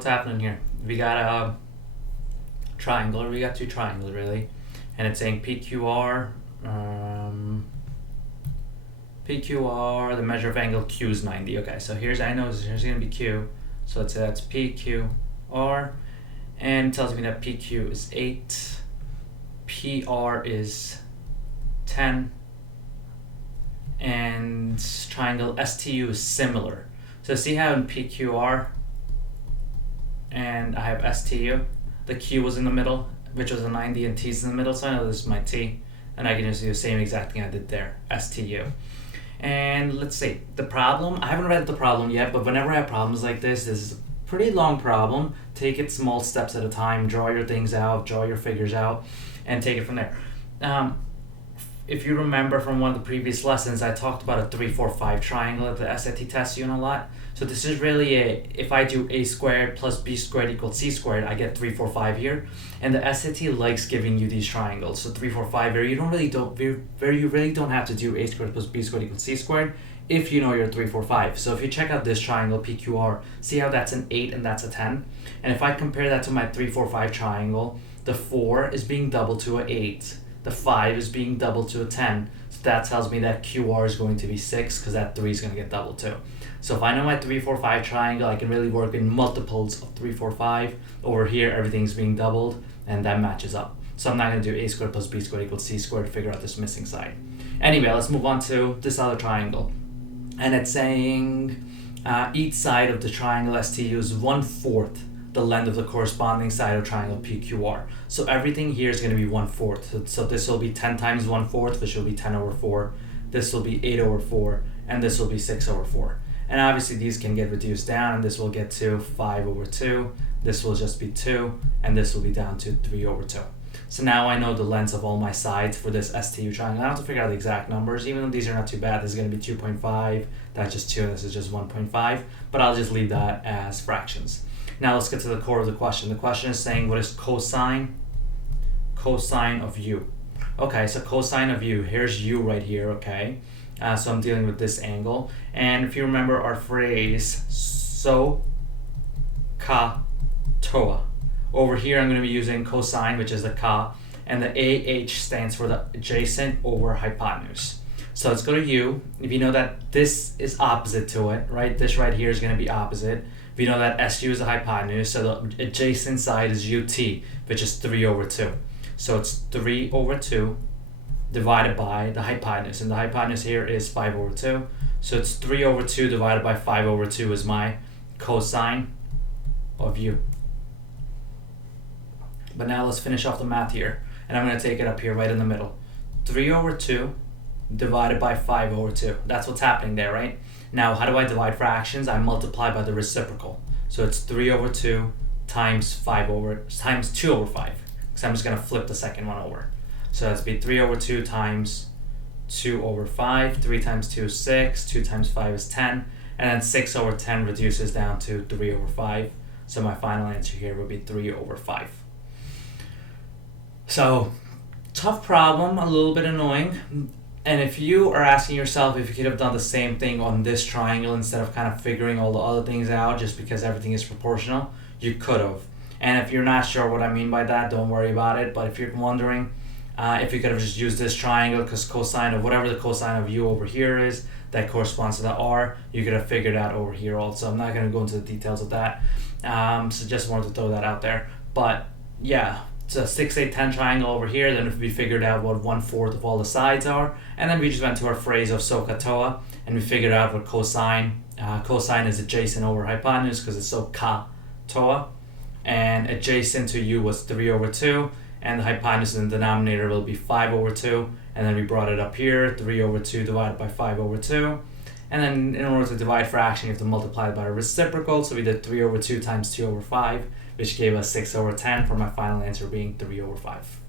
What's happening here? We got a triangle, or we got two triangles really, and it's saying PQR. PQR, the measure of angle Q is 90. Okay, so I know here's gonna be Q, so let's say that's PQR, and it tells me that PQ is 8, PR is 10, and triangle STU is similar. So see how in PQR and I have STU, the Q was in the middle, which was a 90, and T's in the middle, so I know this is my T, and I can just do the same exact thing I did there, STU. And let's see, the problem, I haven't read the problem yet, but whenever I have problems like this is a pretty long problem. Take it small steps at a time, draw your things out, draw your figures out, and take it from there. If you remember from one of the previous lessons, I talked about a 3, 4, 5 triangle at the SAT test unit a lot. So this is really if I do a squared plus b squared equals c squared, I get 3, 4, 5 here. And the SAT likes giving you these triangles. So 3, 4, 5 here, you really don't have to do a squared plus b squared equals c squared if you know your 3, 4, 5. So if you check out this triangle PQR, see how that's an 8 and that's a 10? And if I compare that to my 3, 4, 5 triangle, the 4 is being doubled to an 8. The 5 is being doubled to a 10. So that tells me that QR is going to be 6 because that 3 is going to get doubled too. So if I know my 3, 4, 5 triangle, I can really work in multiples of 3, 4, 5. Over here, everything's being doubled, and that matches up. So I'm not going to do a squared plus b squared equals c squared to figure out this missing side. Anyway, let's move on to this other triangle. And it's saying each side of the triangle STU is 1/4 the length of the corresponding side of triangle PQR. So everything here is going to be 1/4. So this will be 10 times 1/4, which will be 10 over 4. This will be 8 over 4, and this will be 6 over 4. And obviously these can get reduced down, and this will get to 5 over 2. This will just be 2, and this will be down to 3 over 2. So now I know the lengths of all my sides for this STU triangle. I don't have to figure out the exact numbers, even though these are not too bad. This is going to be 2.5, that's just 2, and this is just 1.5. But I'll just leave that as fractions. Now let's get to the core of the question. The question is saying, what is cosine of u? Okay, so cosine of u, here's u right here, okay? So I'm dealing with this angle. And if you remember our phrase, so, ka, toa. Over here I'm going to be using cosine, which is the ka, and the AH stands for the adjacent over hypotenuse. So let's go to u. If you know that this is opposite to it, right? This right here is going to be opposite. We know that SU is the hypotenuse, so the adjacent side is UT, which is 3 over 2. So it's 3 over 2 divided by the hypotenuse, and the hypotenuse here is 5 over 2. So it's 3 over 2 divided by 5 over 2 is my cosine of U. But now let's finish off the math here, and I'm going to take it up here right in the middle. 3 over 2 divided by 5 over 2. That's what's happening there, right? Now, how do I divide fractions? I multiply by the reciprocal. So it's 3 over 2 times 2 over 5. So I'm just going to flip the second one over. So that's be 3 over 2 times 2 over 5. 3 times 2 is 6. 2 times 5 is 10. And then 6 over 10 reduces down to 3 over 5. So my final answer here would be 3 over 5. So, tough problem, a little bit annoying. And if you are asking yourself if you could have done the same thing on this triangle instead of kind of figuring all the other things out just because everything is proportional, you could have. And if you're not sure what I mean by that, don't worry about it. But if you're wondering if you could have just used this triangle because cosine of whatever the cosine of u over here is, that corresponds to the r, you could have figured out over here also. I'm not going to go into the details of that. So just wanted to throw that out there. But yeah. It's a 6, 8, 10 triangle over here. Then we figured out what 1/4 of all the sides are. And then we just went to our phrase of SOHCAHTOA, and we figured out what cosine. Cosine is adjacent over hypotenuse because it's SOHCAHTOA. And adjacent to u was 3 over 2. And the hypotenuse in the denominator will be 5 over 2. And then we brought it up here, 3 over 2 divided by 5 over 2. And then in order to divide fraction, you have to multiply it by a reciprocal. So we did 3 over 2 times 2 over 5. Which gave us 6 over 10 for my final answer being 3 over 5.